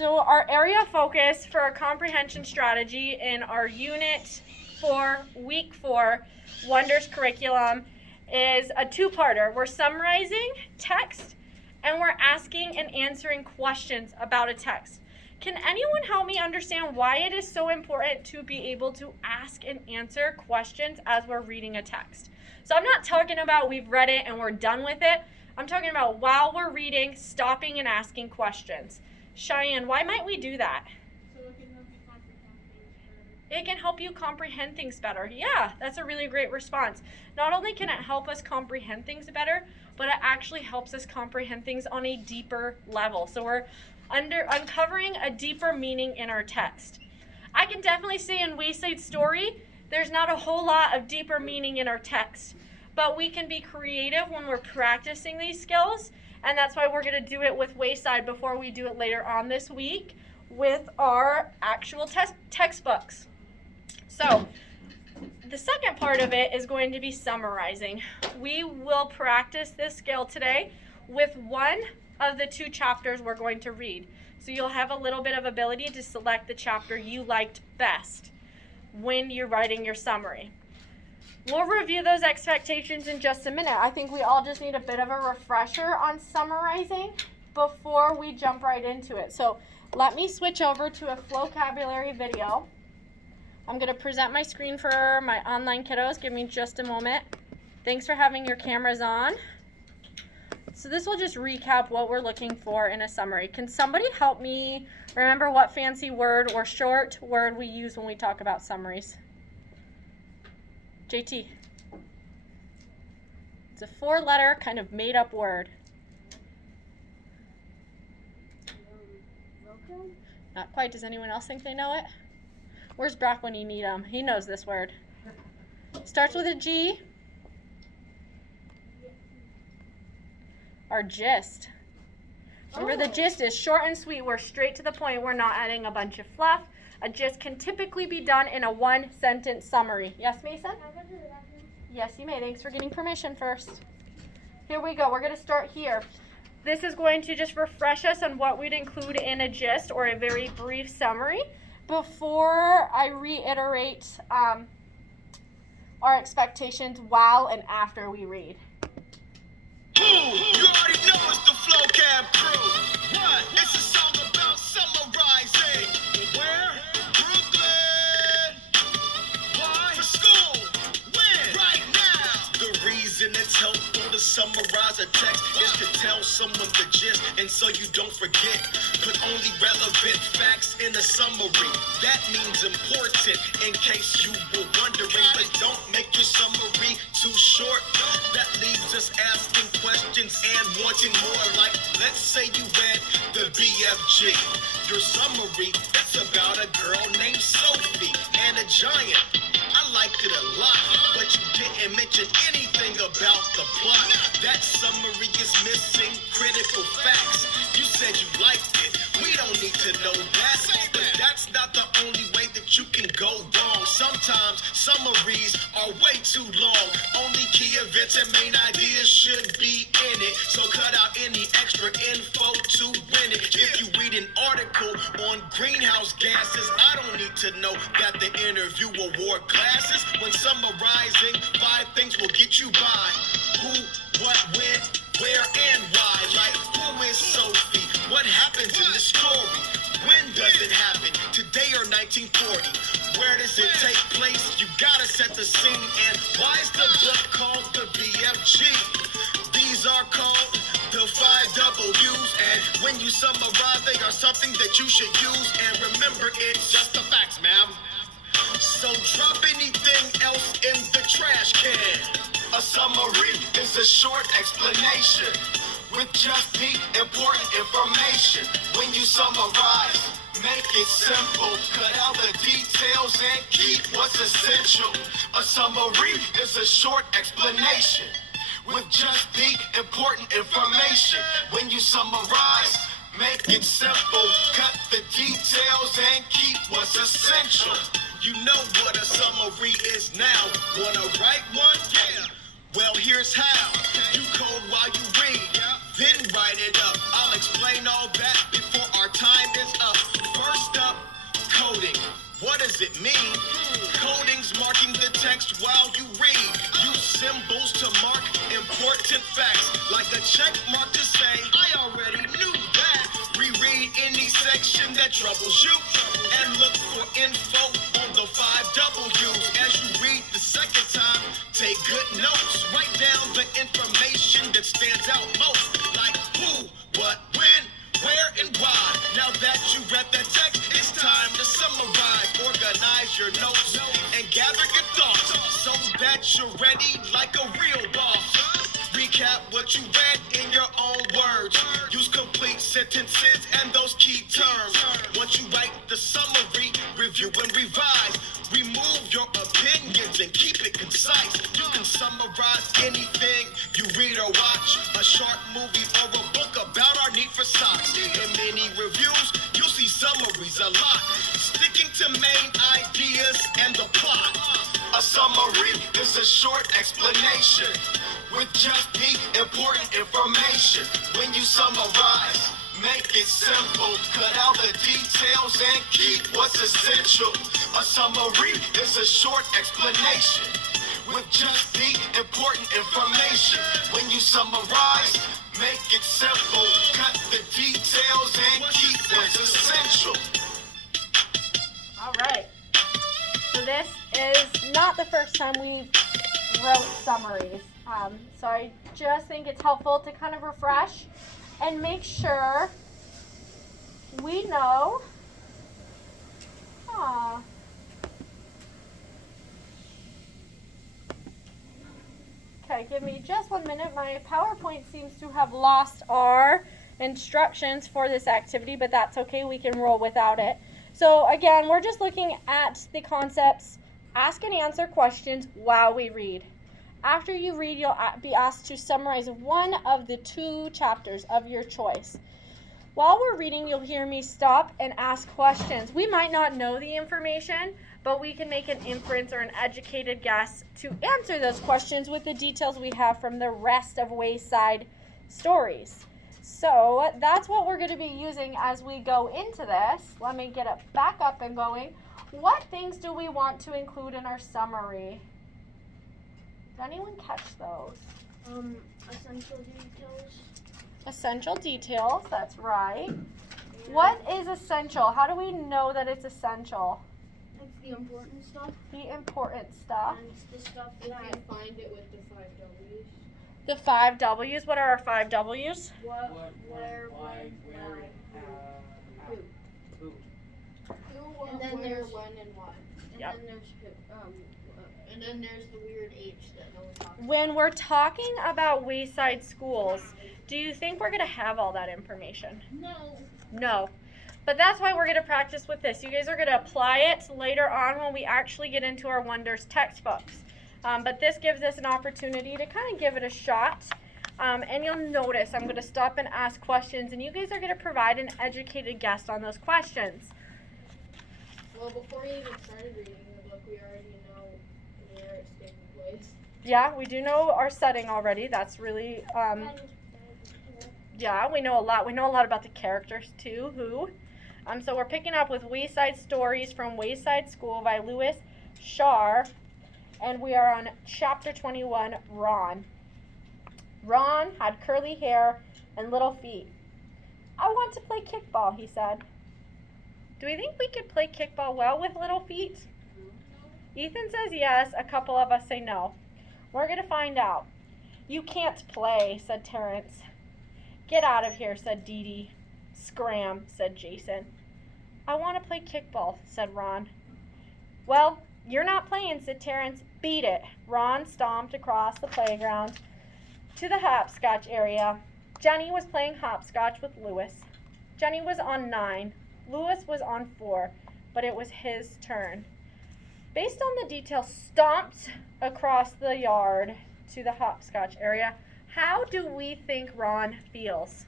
So our area of focus for our comprehension strategy in our Unit 4, Week 4, Wonders curriculum is a two-parter. We're summarizing text and we're asking and answering questions about a text. Can anyone help me understand why it is so important to be able to ask and answer questions as we're reading a text? So I'm not talking about we've read it and we're done with it. I'm talking about while we're reading, stopping and asking questions. Cheyenne, why might we do that? So it can help you comprehend things better. It can help you comprehend things better. Yeah, that's a really great response. Not only can it help us comprehend things better, but it actually helps us comprehend things on a deeper level. So we're uncovering a deeper meaning in our text. I can definitely say in Wayside Story, there's not a whole lot of deeper meaning in our text, but we can be creative when we're practicing these skills, and that's why we're going to do it with Wayside before we do it later on this week with our actual textbooks. So the second part of it is going to be summarizing. We will practice this skill today with one of the two chapters we're going to read. So you'll have a little bit of ability to select the chapter you liked best when you're writing your summary. We'll review those expectations in just a minute. I think we all just need a bit of a refresher on summarizing before we jump right into it. So let me switch over to a vocabulary video. I'm going to present my screen for my online kiddos. Give me just a moment. Thanks for having your cameras on. So this will just recap what we're looking for in a summary. Can somebody help me remember what fancy word or short word we use when we talk about summaries? JT. It's a 4-letter kind of made-up word. Not quite. Does anyone else think they know it? Where's Brock when you need him? He knows this word. Starts with a G. Our gist. Remember, the gist is short and sweet. We're straight to the point. We're not adding a bunch of fluff. A gist can typically be done in a one-sentence summary. Yes, Mason? Yes, you may. Thanks for getting permission first. Here we go. We're going to start here. This is going to just refresh us on what we'd include in a gist or a very brief summary before I reiterate our expectations while and after we read. You already know it's the Flow Cab crew. What? It's a song about summarizing. Where? Brooklyn. Why? For school. When? Right now. The reason it's helpful to summarize a text is to tell someone the gist, and so you don't forget. Put only relevant facts in a summary. That means important in case you were wondering, but don't make your summary too short. That leaves us asking questions and wanting more. Like, let's say you read the BFG. Your summary, it's about a girl named Sophie and a giant. I liked it a lot, but you didn't mention anything about the plot. That summary is missing critical facts. You said you liked it. We don't need to know that. But that's not the only way that you can go wrong. Sometimes summaries are way too long. Only key events and main ideas should be in it. So cut out any extra info to win it. If you read an article on greenhouse gases, I don't need to know that the interview award classes. When summarizing, 5 things will get you by. Who, what, when, where, and why. Like, who is Sophie? What happens in the story? When does it happen? Today or 1940? Where does it take place? You gotta set the scene. And why is the book called the BFG? These are called the 5 W's. And when you summarize, they are something that you should use. And remember, it's just the facts, ma'am. So drop anything else in the trash can. A summary is a short explanation with just the important information. When you summarize, make it simple. Cut out the details and keep what's essential. A summary is a short explanation with just the important information. When you summarize, make it simple. Cut the details and keep what's essential. You know what a summary is now. Wanna write one? Yeah. Well, here's how. You code while you read, then write it up. I'll explain all that before our time is up. does it mean? Coding's marking the text while you read. Use symbols to mark important facts, like a check mark to say, I already knew that. Reread any section that troubles you, and look for info on the 5 W's. As you read the second time, take good notes. Write down the information that stands out most, like who, what, when, where, and why. Now that you read that text, it's time to summarize. Organize your notes and gather your thoughts so that you're ready like a real boss. Recap what you read in your own words. Use complete sentences and those key terms. Once you write the summary, review and revise. Remove your opinions and keep it concise. You can summarize anything you read or watch. A short movie or a book about our need for socks. In many reviews, you'll see summaries a lot, sticking to main ideas and the plot. A summary is a short explanation with just the important information. When you summarize, make it simple. Cut out the details and keep what's essential. A summary is a short explanation with just the important information. When you summarize, make it simple. Cut the details and keep what's essential. All right. So this is not the first time we've wrote summaries. So I just think it's helpful to kind of refresh and make sure we know. Okay, give me just 1 minute. My PowerPoint seems to have lost our instructions for this activity, but that's okay. We can roll without it. So again, we're just looking at the concepts, ask and answer questions while we read. After you read, you'll be asked to summarize one of the 2 chapters of your choice. While we're reading, you'll hear me stop and ask questions. We might not know the information, but we can make an inference or an educated guess to answer those questions with the details we have from the rest of Wayside Stories. So that's what we're going to be using as we go into this. Let me get it back up and going. What things do we want to include in our summary? Did anyone catch those? Essential details. Essential details, that's right. What is essential? How do we know that it's essential? It's the important stuff. The important stuff. And it's the stuff If that you find it with the 5 W's. The 5 W's. What are our 5 W's? what, What, where, why, when, where, why, how, who. who, what, And then where, there's when and why. and Yep. then there's who. And then there's the weird H that no one talks about. When we're talking about Wayside Schools, do you think we're going to have all that information? No. No. But that's why we're going to practice with this. You guys are going to apply it later on when we actually get into our Wonders textbooks. But this gives us an opportunity to kind of give it a shot. And you'll notice I'm going to stop and ask questions, and you guys are going to provide an educated guess on those questions. Well, before you even started reading the book, we already know where it's taking place. Yeah, we do know our setting already. That's really, yeah, we know a lot. We know a lot about the characters too, who. So we're picking up with Wayside Stories from Wayside School by Lewis Sharr, and we are on chapter 21, Ron. Ron had curly hair and little feet. I want to play kickball, he said. Do we think we could play kickball well with little feet? Ethan says yes. A couple of us say no. We're going to find out. You can't play, said Terrence. Get out of here, said Dee Dee. Scram, said Jason. I want to play kickball, said Ron. Well, you're not playing, said Terrence. Beat it. Ron stomped across the playground to the hopscotch area. Jenny was playing hopscotch with Lewis. Jenny was on 9. Lewis was on 4, but it was his turn. Based on the detail, stomped across the yard to the hopscotch area. How do we think Ron feels?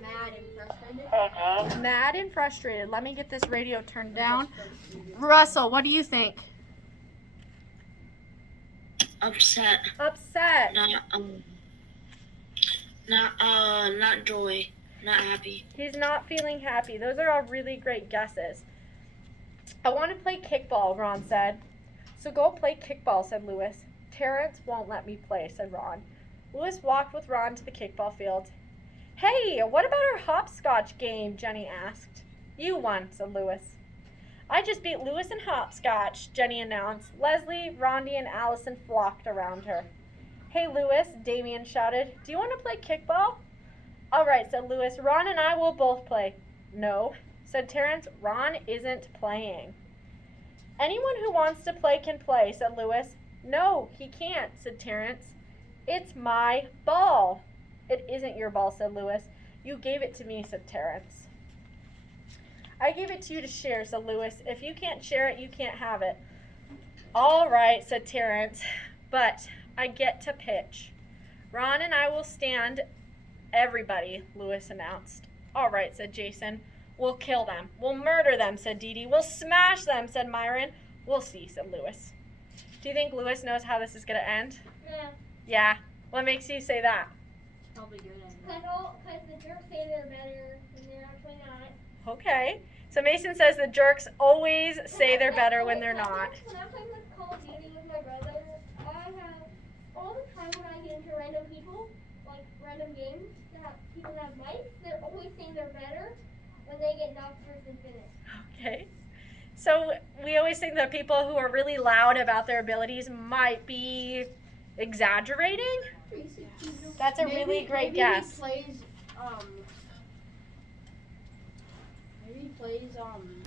Mad and frustrated. Mad and frustrated. Let me get this radio turned down. Russell, what do you think? Upset, Upset. not joy, not happy. He's not feeling happy. Those are all really great guesses. I want to play kickball, Ron said. So go play kickball, said Lewis. Terrence won't let me play, said Ron. Lewis walked with Ron to the kickball field. Hey, what about our hopscotch game? Jenny asked. You won, said Lewis. I just beat Lewis in hopscotch, Jenny announced. Leslie, Rondi, and Allison flocked around her. Hey, Lewis, Damien shouted. Do you want to play kickball? All right, said Lewis. Ron and I will both play. No, said Terrence. Ron isn't playing. Anyone who wants to play can play, said Lewis. No, he can't, said Terrence. It's my ball. It isn't your ball, said Lewis. You gave it to me, said Terrence. I gave it to you to share, said Lewis. If you can't share it, you can't have it. All right, said Terrence, but I get to pitch. Ron and I will stand everybody, Lewis announced. All right, said Jason. We'll kill them. We'll murder them, said Dee Dee. We'll smash them, said Myron. We'll see, said Lewis. Do you think Lewis knows how this is going to end? Yeah. Yeah. What makes you say that? Probably good. Because the jerks say they're better and they're actually not. Okay. So Mason says the jerks always say they're better when they're not. When I'm playing with Call of Duty with my brother, I have all the time when I get into random people, like random games that people have mics, they're always saying they're better when they get knocked first and finished. Okay. So we always think that people who are really loud about their abilities might be exaggerating. That's a really great guess. Maybe he plays